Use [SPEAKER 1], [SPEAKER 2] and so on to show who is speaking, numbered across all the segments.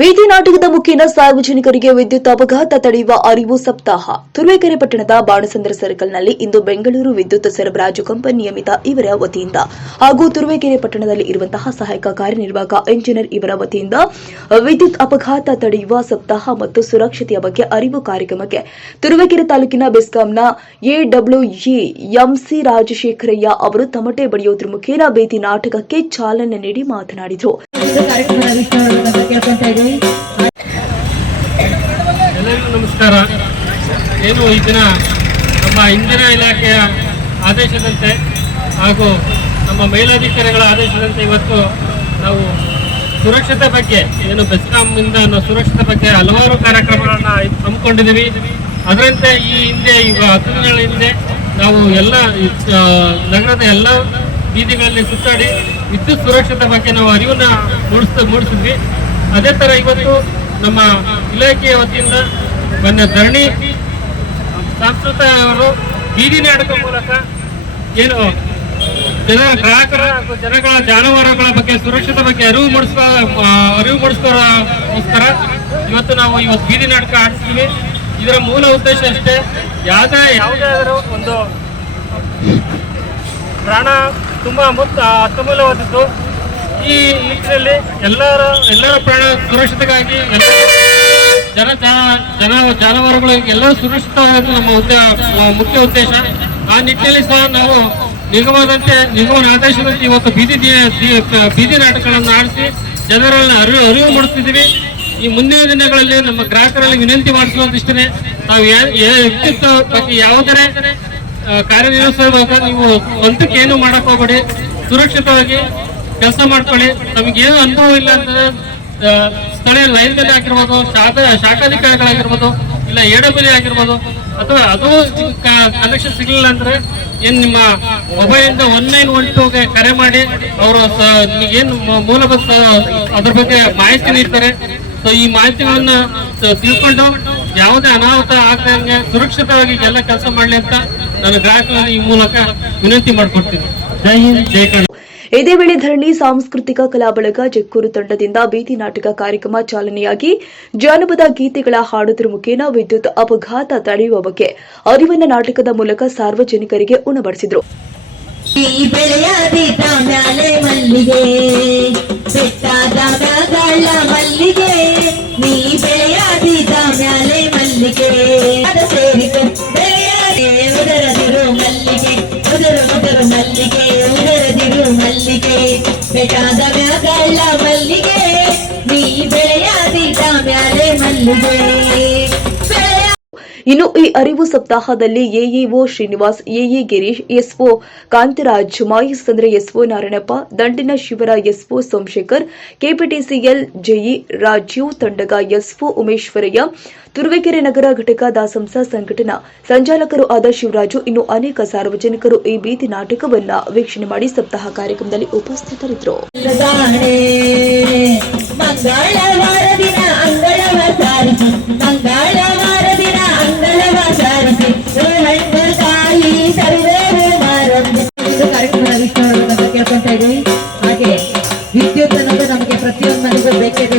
[SPEAKER 1] ಬೀದಿ ನಾಟಕದ ಮುಖೇನ ಸಾರ್ವಜನಿಕರಿಗೆ ವಿದ್ಯುತ್ ಅಪಘಾತ ತಡೆಯುವ ಅರಿವು ಸಪ್ತಾಹ. ತುರುವೇಕೆರೆ ಪಟ್ಟಣದ ಬಾಣಸಂದ್ರ ಸರ್ಕಲ್ನಲ್ಲಿ ಇಂದು ಬೆಂಗಳೂರು ವಿದ್ಯುತ್ ಸರಬರಾಜು ಕಂಪನಿ ನಿಯಮಿತ ಇವರ ವತಿಯಿಂದ ಹಾಗೂ ತುರುವೇಕೆರೆ ಪಟ್ಟಣದಲ್ಲಿ ಇರುವಂತಹ ಸಹಾಯಕ ಕಾರ್ಯನಿರ್ವಾಹಕ ಇಂಜಿನಿಯರ್ ಇವರ ವತಿಯಿಂದ ವಿದ್ಯುತ್ ಅಪಘಾತ ತಡೆಯುವ ಸಪ್ತಾಹ ಮತ್ತು ಸುರಕ್ಷತೆಯ ಬಗ್ಗೆ ಅರಿವು ಕಾರ್ಯಕ್ರಮಕ್ಕೆ ತುರುವೇಕೆರೆ ತಾಲೂಕಿನ ಬೆಸ್ಕಾಂನ ಎಡಬ್ಲ್ಯೂಇ ಎಂಸಿ ರಾಜಶೇಖರಯ್ಯ ಅವರು ತಮಟೆ ಬಡಿಯೋದ್ರ ಮುಖೇನ ಬೀದಿ ನಾಟಕಕ್ಕೆ ಚಾಲನೆ ನೀಡಿ ಮಾತನಾಡಿದರು.
[SPEAKER 2] ಎಲ್ಲರಿಗೂ ನಮಸ್ಕಾರ. ಏನು ಈ ದಿನ ನಮ್ಮ ಇಂಧನ ಇಲಾಖೆಯ ಆದೇಶದಂತೆ ಹಾಗೂ ನಮ್ಮ ಮೇಲಧಿಕಾರಿಗಳ ಆದೇಶದಂತೆ ಇವತ್ತು ನಾವು ಸುರಕ್ಷತೆ ಬಗ್ಗೆ, ಏನು ಬೆಸ್ಕಾಂನಿಂದ ನಾವು ಸುರಕ್ಷತೆ ಬಗ್ಗೆ ಹಲವಾರು ಕಾರ್ಯಕ್ರಮಗಳನ್ನು ಹಮ್ಮಿಕೊಂಡಿದ್ದೀವಿ. ಅದರಂತೆ ಈ ಹಿಂದೆ, ಈಗ ಹತ್ತು ದಿನಗಳ ಹಿಂದೆ ನಾವು ಎಲ್ಲ ನಗರದ ಎಲ್ಲ ಬೀದಿಗಳಲ್ಲಿ ಸುತ್ತಾಡಿ ವಿದ್ಯುತ್ ಸುರಕ್ಷತೆ ಬಗ್ಗೆ ನಾವು ಅರಿವನ್ನ ಮೂಡಿಸ್ ಮೂಡಿಸಿದ್ವಿ. ಅದೇ ಥರ ಇವತ್ತು ನಮ್ಮ ಇಲಾಖೆಯ ವತಿಯಿಂದ ಮೊನ್ನೆ ಧರಣಿ ಸಂಸ್ಕೃತ ಅವರು ಬೀದಿ ನಾಟಕ ಮೂಲಕ ಏನು ಜನ ಗ್ರಾಹಕರ ಜನಗಳ ಜಾನುವಾರುಗಳ ಬಗ್ಗೆ ಸುರಕ್ಷತೆ ಬಗ್ಗೆ ಅರಿವು ಮೂಡಿಸುವ ಅರಿವು ಮೂಡಿಸ್ಕೋಸ್ಕರ ಇವತ್ತು ನಾವು ಇವತ್ತು ಬೀದಿ ನಾಟಕ ಆಡಿಸ್ತೀವಿ. ಇದರ ಮೂಲ ಉದ್ದೇಶ ಅಷ್ಟೇ, ಯಾವುದೇ ಯಾವುದಾದರೂ ಒಂದು ಪ್ರಾಣ ತುಂಬ ಮುಕ್ತ ಅತ್ಯಮೂಲ್ಯವಾದದ್ದು ಈ ನಿಟ್ಟಿನಲ್ಲಿ ಎಲ್ಲರ ಎಲ್ಲರ ಪ್ರಾಣ ಸುರಕ್ಷತೆಗಾಗಿ ಜನ ಜನ- ಜನ, ಜಾನುವಾರುಗಳು ಎಲ್ಲರೂ ಸುರಕ್ಷಿತವಾದ ನಮ್ಮ ಉದ್ದೇ ಮುಖ್ಯ ಉದ್ದೇಶ. ಆ ನಿಟ್ಟಿನಲ್ಲಿ ಸಹ ನಾವು ನಿಗಮದಂತೆ ನಿಗಮನ ಆದೇಶದಂತೆ ಇವತ್ತು ಬೀದಿ ಬೀದಿ ನಾಟಕಗಳನ್ನು ಆಡಿಸಿ ಜನರನ್ನು ಅರಿವು ಅರಿವು ಮಾಡುತ್ತಿದ್ದೀವಿ ಈ ಮುಂದಿನ ದಿನಗಳಲ್ಲಿ ನಮ್ಮ ಗ್ರಾಹಕರಲ್ಲಿ ವಿನಂತಿ ಮಾಡಿಸುವಂತಿಷ್ಟೇ ನಾವು ವ್ಯಕ್ತಿತ್ವ ಬಗ್ಗೆ ಯಾವುದೇ ಕಾರ್ಯನಿರ್ವಹಿಸುವಾಗ ನೀವು ಸ್ವಂತಕ್ಕೆ ಏನು ಮಾಡಕ್ ಹೋಗ್ಬೇಡಿ. ಸುರಕ್ಷಿತವಾಗಿ ಕೆಲಸ ಮಾಡ್ಕೊಳ್ಳಿ. ನಮಗೇನು ಅನುಭವ ಇಲ್ಲ ಅಂತಂದ್ರೆ ಸ್ಥಳೀಯ ಲೈನ್ ಮೇಲೆ ಆಗಿರ್ಬೋದು, ಶಾಖ, ಶಾಖಾಧಿಕಾರಿಗಳಾಗಿರ್ಬೋದು, ಇಲ್ಲ ಎಡಬಲಿ ಆಗಿರ್ಬೋದು, ಅಥವಾ ಅದು ಕನೆಕ್ಷನ್ ಸಿಗಲಿಲ್ಲ ಅಂದ್ರೆ ಏನ್ ನಿಮ್ಮ ಮೊಬೈಲಿಂದ ಒನ್ ನೈನ್ ಒನ್ ಟೂಗೆ ಕರೆ ಮಾಡಿ, ಅವರು ಏನು ಮೂಲಭೂತ ಅದ್ರ ಬಗ್ಗೆ ಮಾಹಿತಿ ನೀಡ್ತಾರೆ. ಸೊ ಈ ಮಾಹಿತಿಗಳನ್ನ ತಿಳ್ಕೊಂಡು ಯಾವುದೇ ಅನಾಹುತ ಆಗದಂಗೆ ಸುರಕ್ಷಿತವಾಗಿ ಎಲ್ಲ ಕೆಲಸ ಮಾಡಲಿ ಅಂತ ನಾನು ಗ್ರಾಹಕರನ್ನು ಈ ಮೂಲಕ ವಿನಂತಿ ಮಾಡಿಕೊಡ್ತೀನಿ. ಜೈ ಹಿಂದ್ ಜೈ ಕನ್ನಡ
[SPEAKER 1] ಇದೇ ವೇಳೆ ಧರಣಿ ಸಾಂಸ್ಕೃತಿಕ ಕಲಾ ಬಳಗ ಜಕ್ಕೂರು ತಂಡದಿಂದ ಬೀದಿ ನಾಟಕ ಕಾರ್ಯಕ್ರಮ ಚಾಲನೆಯಾಗಿ ಜಾನಪದ ಗೀತೆಗಳ ಹಾಡುವುದರ ಮುಖೇನ ವಿದ್ಯುತ್ ಅಪಘಾತ ತಡೆಯುವ ಬಗ್ಗೆ ಅರಿವನ್ನ ನಾಟಕದ ಮೂಲಕ ಸಾರ್ವಜನಿಕರಿಗೆ ಉಣಬಡಿಸಿದರು.
[SPEAKER 3] ಮಲ್ಲಿಗೆ. ಬೆಟ್ಟಾದ ಮ್ಯಾಗಳ ಮಲ್ಲಿಗೆ ನೀ ಬೆಳೆಯಾದಿದ್ದ ಮ್ಯಾಲೆ ಮಲ್ಲಿಗೆ.
[SPEAKER 1] ಇನ್ನು ಈ ಅರಿವು ಸಪ್ತಾಹದಲ್ಲಿ AEO Srinivas, AE Girish, SO Kantharaj, ಮಾಹಿಸ್ Chandra, SO Narayanappa, Dandina Shivara SO Somashekhar, KPTCL JE Rajeev Tandaga SO Umeshwaraiah, Turuvekere ನಗರ ಘಟಕ ದಾಸಂಸ ಸಂಘಟನಾ ಸಂಚಾಲಕರು ಆದ ಶಿವರಾಜು, ಇನ್ನು ಅನೇಕ ಸಾರ್ವಜನಿಕರು ಈ ಬೀದಿ ನಾಟಕವನ್ನ ವೀಕ್ಷಣೆ ಮಾಡಿ ಸಪ್ತಾಹ ಕಾರ್ಯಕ್ರಮದಲ್ಲಿ ಉಪಸ್ಥಿತರಿದ್ದರು.
[SPEAKER 3] ಮಂಗಳವಾರ ದಿನ ಅಂಗಳವ ಮಂಗಳವಾರ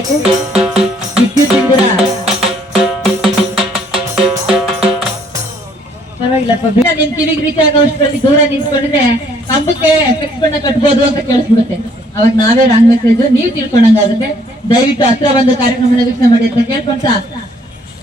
[SPEAKER 3] ಬೇಕೇ ವಿದ್ಯುತ್ ಇಂದಿರ. ಪರವಾಗಿಲ್ಲಪ್ಪ ನಿಮ್ ಕಿವಿಗೆ ರೀಚ್ ದೂರ ನಿಂತ್ಕೊಂಡಿದ್ರೆ ಕಂಬಕ್ಕೆ ಫಿಕ್ಸ್ ಬಣ್ಣ ಕಟ್ಬೋದು ಅಂತ ಕೇಳಿಸ್ಬಿಡುತ್ತೆ. ಅವಾಗ ನಾವೇ ರಾಂಗ್ ಮೆಸೇಜ್ ನೀವು ತಿಳ್ಕೊಂಡಂಗಾಗುತ್ತೆ. ದಯವಿಟ್ಟು ಹತ್ರ ಬಂದು ಕಾರ್ಯಕ್ರಮದ ವೀಕ್ಷಣೆ ಮಾಡಿ ಅಂತ ಕೇಳ್ಕೊಂತ